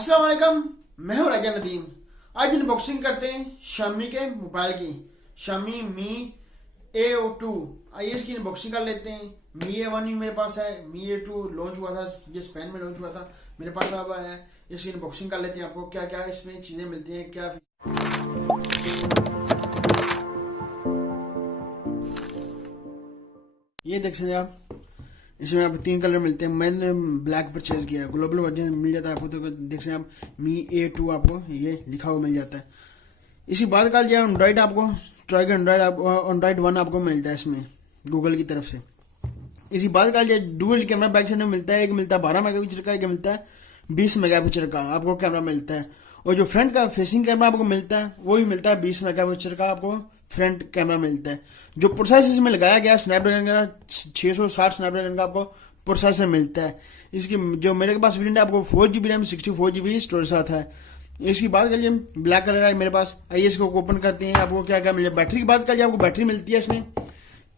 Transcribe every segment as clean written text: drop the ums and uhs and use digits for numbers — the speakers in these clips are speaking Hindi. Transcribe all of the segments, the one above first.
अस्सलाम वालेकुम, मैं हूं राजा नदीम। आज अनबॉक्सिंग करते हैं शामी के मोबाइल की, शामी मी A02। आइए इसकी अनबॉक्सिंग कर लेते हैं। मी A1 भी मेरे पास है, मी A2 लॉन्च हुआ था, ये स्पेन में लॉन्च हुआ था, मेरे पास अब है। इसकी अनबॉक्सिंग कर लेते हैं, आपको क्या क्या इसमें चीजें मिलती हैं, क्या ये देख सकते हैं आप। इसमें आपको 3 कलर मिलते हैं। मैंने ब्लैक परचेज किया है, ग्लोबल वर्जन मिल जाता है आपको। तो देख सकते हैं आप, मी A2 आपको ये लिखा हुआ मिल जाता है। इसी बाद का लिया एंड्रॉइड, आपको ट्राइग एंड्रॉइड 1 आपको मिलता है इसमें गूगल की तरफ से। इसी बाद का लिया डुअल कैमरा बैक साइड में मिलता है। एक मिलता है 12 मेगापिक्सल का, एक मिलता है 20 मेगापिक्सल का आपको कैमरा मिलता है। और जो फ्रंट का फेसिंग कैमरा आपको मिलता है वो भी मिलता है 20 मेगापिक्सल का आपको फ्रंट कैमरा मिलता है। जो प्रोसेसर इसमें लगाया गया स्नैपड्रैगन का 660 स्नैपड्रैगन का आपको प्रोसेसर मिलता है। इसकी जो मेरे पास वेरिएंट है आपको 4GB रैम 64GB स्टोरेज आता है। इसकी बात कर लिए ब्लैक कलर है मेरे पास। आइए इसको ओपन करते हैं, आपको क्या क्या मिले। बैटरी की बात कर लिए, आपको बैटरी मिलती है इसमें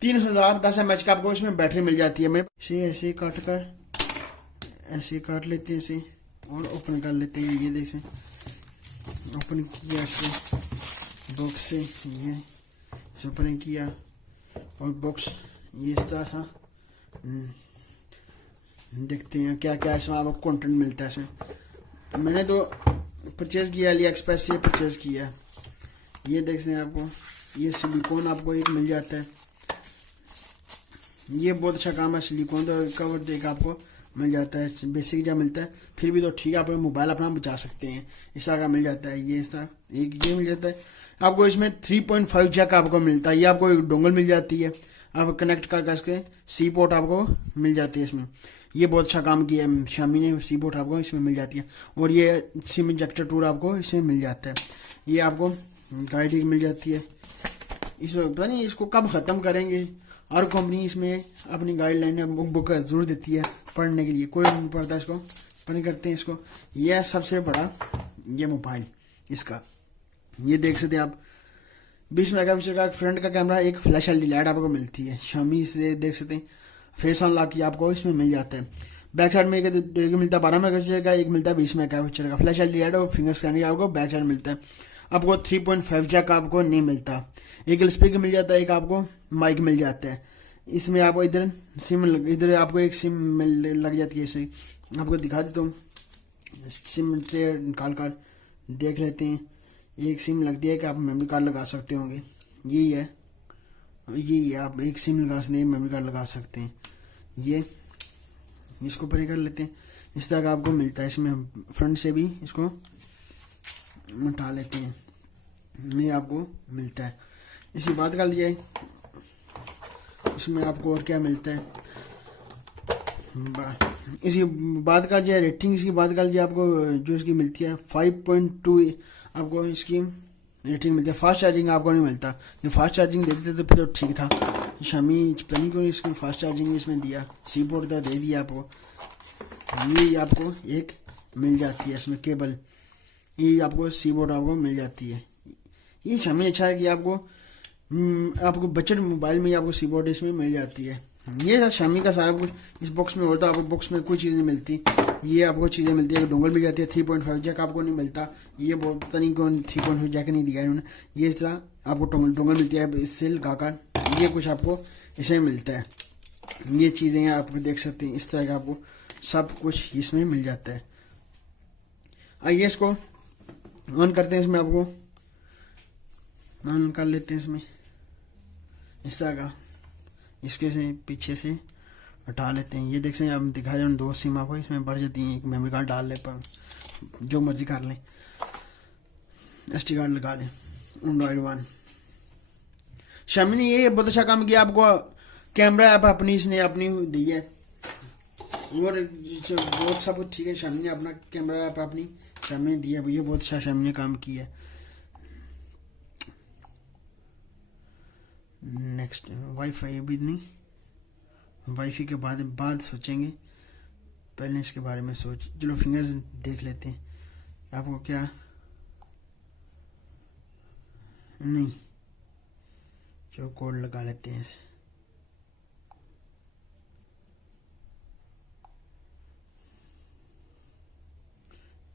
3010 mAh का आपको इसमें बैटरी मिल जाती है। मेरे इसे ऐसे काट कर ऐसे काट लेते हैं इसे और ओपन कर लेते हैं। ये देखें ओपन किया ऐसे बॉक्स से, ये ओपन किया और बॉक्स ये इस तरह था। देखते हैं क्या क्या इसमें आपको कंटेंट मिलता है। इसमें मैंने तो परचेज किया, अली एक्सप्रेस से परचेज किया। ये देख सकते हैं आपको, ये सिलिकॉन आपको एक मिल जाता है। ये बहुत अच्छा काम है, सिलिकॉन तो कवर देकर आपको मिल जाता है। बेसिक जब मिलता है फिर भी तो ठीक है, आप मोबाइल अपना बचा सकते हैं, इस तरह का मिल जाता है। ये इस तरह एक ये मिल जाता है आपको। इसमें 3.5 जैक आपको मिलता है। ये आपको एक डोंगल मिल जाती है, आप कनेक्ट कर इसके सी पोर्ट आपको मिल जाती है इसमें। ये बहुत अच्छा काम किया है शामी ने, सी पोर्ट आपको इसमें मिल जाती है। और ये सिम इंजेक्टर टूर आपको इसमें मिल जाता है। ये आपको गाइड मिल जाती है। इस पता नहीं इसको कब ख़त्म करेंगे। और कंपनी इसमें अपनी गाइडलाइन बुक जरूर देती है पढ़ने के लिए, कोई नहीं पढ़ता इसको, पढ़ करते हैं इसको। यह सबसे बड़ा ये मोबाइल इसका, ये देख सकते हैं आप 20 मेगापिक्सल का फ्रंट का कैमरा, एक फ्लैश एलईडी लाइट आपको मिलती है शामी से। देख सकते हैं फेस अनलॉक की आपको इसमें मिल जाता है। बैक साइड में एक मिलता है 12 मेगापिक्सल का, एक मिलता है 20 मेगापिक्सल का फ्लैश एलईडी लाइट और फिंगर स्कैनर आपको बैक साइड मिलता है। आपको 3.5 जैक आपको नहीं मिलता। एक स्पीकर मिल जाता है, एक आपको माइक मिल जाता है। इसमें आपको इधर सिम इधर आपको एक सिम लग जाती है। इसे आपको दिखा देता हूँ, सिम ट्रे निकाल कर देख लेते हैं। एक सिम लगती है कि आप मेमोरी कार्ड लगा सकते होंगे, यही है आप एक सिम लगा सकते हैं, मेमोरी कार्ड लगा सकते हैं। ये इसको परे कर लेते हैं, इस तरह का आपको मिलता है। इसमें फ्रंट से भी इसको हटा लेते हैं, ये आपको मिलता है। इसी बात कर लीजिए इसमें आपको और क्या मिलता है। इसी बात कर लीजिए रेटिंग, इसकी बात कर लीजिए आपको जो इसकी मिलती है 5.2 आपको इसकी रेटिंग मिलती है। फास्ट चार्जिंग आपको नहीं मिलता, ये फास्ट चार्जिंग दे देते तो फिर तो ठीक था। शामी प्लानिंग को इसको फास्ट चार्जिंग इसमें दिया, सी पोर्ट तो दे दिया आपको। ये आपको एक मिल जाती है इसमें केबल, ये आपको सी पोर्ट आपको मिल जाती है। ये शामी अच्छा है कि आपको बजट मोबाइल में आपको सी पोर्ट इसमें मिल जाती है। ये शामी का सारा कुछ इस बॉक्स में होता है। आपको बॉक्स में कोई चीज़ नहीं मिलती, ये आपको चीज़ें मिलती है। डोंगल मिल जाती है, 3.5 जैक आपको नहीं मिलता। ये बहुत पता नहीं कौन 3.5 जैक नहीं दिया इन्होंने। ये इस तरह आपको डोंगल मिलती है इससे लगाकर, ये कुछ आपको इसमें मिलता है। ये चीज़ें आप देख सकते हैं, इस तरह का आपको सब कुछ इसमें मिल जाता है। आइए इसको ऑन करते हैं, इसमें आपको ऑन कर लेते हैं इसमें इस तरह का, इसके से पीछे से हटा लेते हैं। ये देख सकते हैं आप, दिखा रहे हैं 2 सिम आपको इसमें बढ़ जाती हैं। एक मेमोरी कार्ड डाल ले पर जो मर्जी कर लें, SD कार्ड लगा लें। एंड्रॉइड 1 शामी ने ये बहुत अच्छा काम किया, आपको कैमरा ऐप अपनी इसने अपनी दी है और बहुत सब कुछ ठीक है। शामी ने अपना कैमरा ऐप अपनी शामी ने दिया, ये बहुत अच्छा शामी ने काम किया है। नेक्स्ट वाईफाई अभी नहीं, वाईफाई के बाद सोचेंगे, पहले इसके बारे में चलो फिंगर्स देख लेते हैं। आपको क्या नहीं, चलो कोड लगा लेते हैं।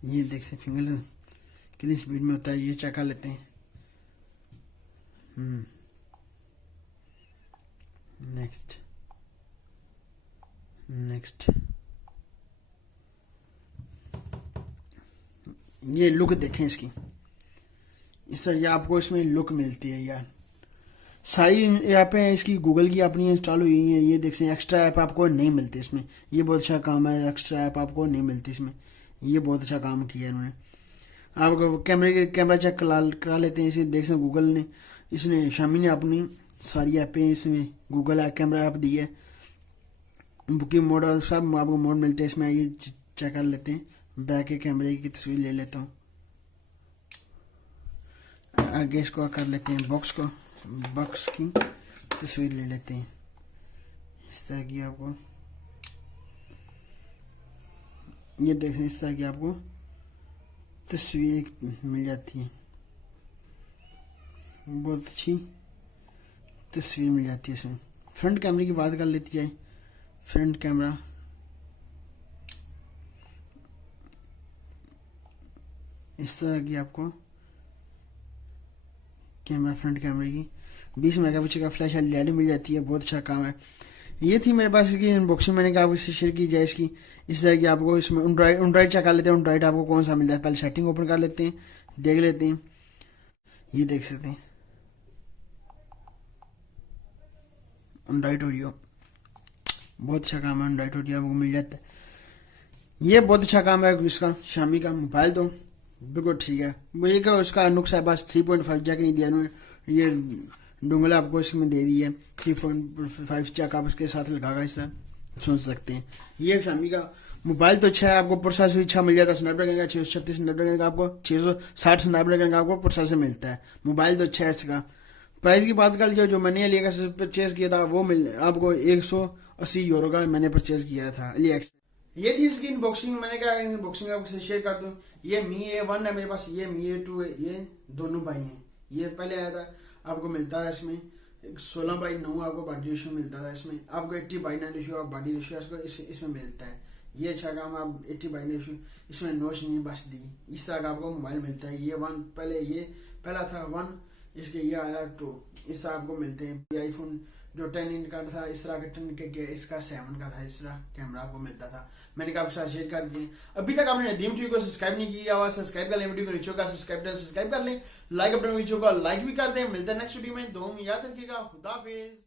ये देख सकते फिंगर कितनी स्पीड में होता है, ये चेक कर लेते हैं। नेक्स्ट नेक्स्ट, ये लुक देखें इसकी, इस तरह ये आपको इसमें लुक मिलती है यार। सारी ऐपें इसकी गूगल की अपनी इंस्टॉल हुई हैं। ये देख सकते हैं, एक्स्ट्रा ऐप आपको नहीं मिलती इसमें, ये बहुत अच्छा काम है। एक्स्ट्रा ऐप आपको नहीं मिलती इसमें, ये बहुत अच्छा काम किया है इन्होंने। आपको कैमरा चेक करा लेते हैं इसे। देख सकते हैं गूगल ने, इसने शामी ने अपनी सारी ऐपें इसमें गूगल कैमरा ऐप दी है। बुकिंग मोड और सब आपको मोड मिलते हैं इसमें। ये चेक कर लेते हैं, बैक के कैमरे की तस्वीर ले लेता हूँ। आगे इसको कर लेते हैं, बॉक्स की तस्वीर ले लेते हैं इस तरह की। आपको ये देख सकते हैं, इस तरह की आपको तस्वीर मिल जाती है, बहुत अच्छी तस्वीर मिल जाती है इसमें। फ्रंट कैमरे की बात कर लेती जाए। फ्रंट कैमरा इस तरह की आपको कैमरा, फ्रंट कैमरे की 20 मेगापिक्सल का फ्लैश एलईडी मिल जाती है, बहुत अच्छा काम है। ये थी मेरे पास इसकी अनबॉक्सिंग, मैंने कहा आपको शेयर की जाए इसकी। इस तरह की आपको इसमें एंड्रॉइड चेक कर लेते हैं, एंड्रॉइड आपको कौन सा मिल जाता है। पहले सेटिंग ओपन कर लेते हैं, देख लेते हैं। ये देख सकते हैं एंड्रॉइड ऑडियो, बहुत अच्छा काम है। एंड्रॉइड ऑडियो आपको मिल जाता है, ये बहुत अच्छा काम है इसका। शामी का मोबाइल तो बिल्कुल ठीक है। वो एक उसका नुक्स है बस 3.5 जैक नहीं दिया उन्होंने, ये डोंगल आपको इसमें दे दी है। 3.5 जैक आप इसके साथ लगाकर इस तरह सुन सकते हैं। ये शामी का मोबाइल तो अच्छा है, आपको प्रोसेसर भी अच्छा मिल जाता है। स्नैपड्रैगन का 636 स्नैपड्रैगन का आपको 660 स्नैपड्रैगन का आपको प्रोसेसर मिलता है। मोबाइल तो अच्छा है इसका। प्राइस की बात कर लिया, जो मैंने अली का परचेज किया था वो आपको 180 यूरो का मैंने परचेज किया था अली एक्स। ये थी इसकी अनबॉक्सिंग, मैंने कहा अनबॉक्सिंग आपको शेयर कर दूं। ये मी A1 है मेरे पास, ये मी A2 है, ये दोनों भाई हैं। ये पहले आया था, आपको मिलता है इसमें 16:9 आपको बॉडी रेशियो मिलता था। इसमें आपको 80:9 रेशियो बॉडी रेशियो इसमें मिलता है। ये अच्छा काम, आप 80:9 रेशियो इसमें नोच नहीं बस दी, इस तरह का आपको मोबाइल मिलता है। ये 1 पहले, ये पहला था 1, इसके ये आया 2, इस तरह आपको मिलते हैं। आईफोन जो 10 इंच का था इस तरह का 10 के इसका 7 का था, इस तरह कैमरा आपको मिलता था। मैंने कहा आपके साथ शेयर कर दिए। अभी तक आपने नदीम टीवी को सब्सक्राइब नहीं किया हुआ, सब्सक्राइब कर लें। वीडियो को नीचे का सब्सक्राइब कर लें, लाइक अपने वीडियो को लाइक भी कर दें। मिलते हैं नेक्स्ट वीडियो में, दो में याद रखिएगा। खुदा हाफिज।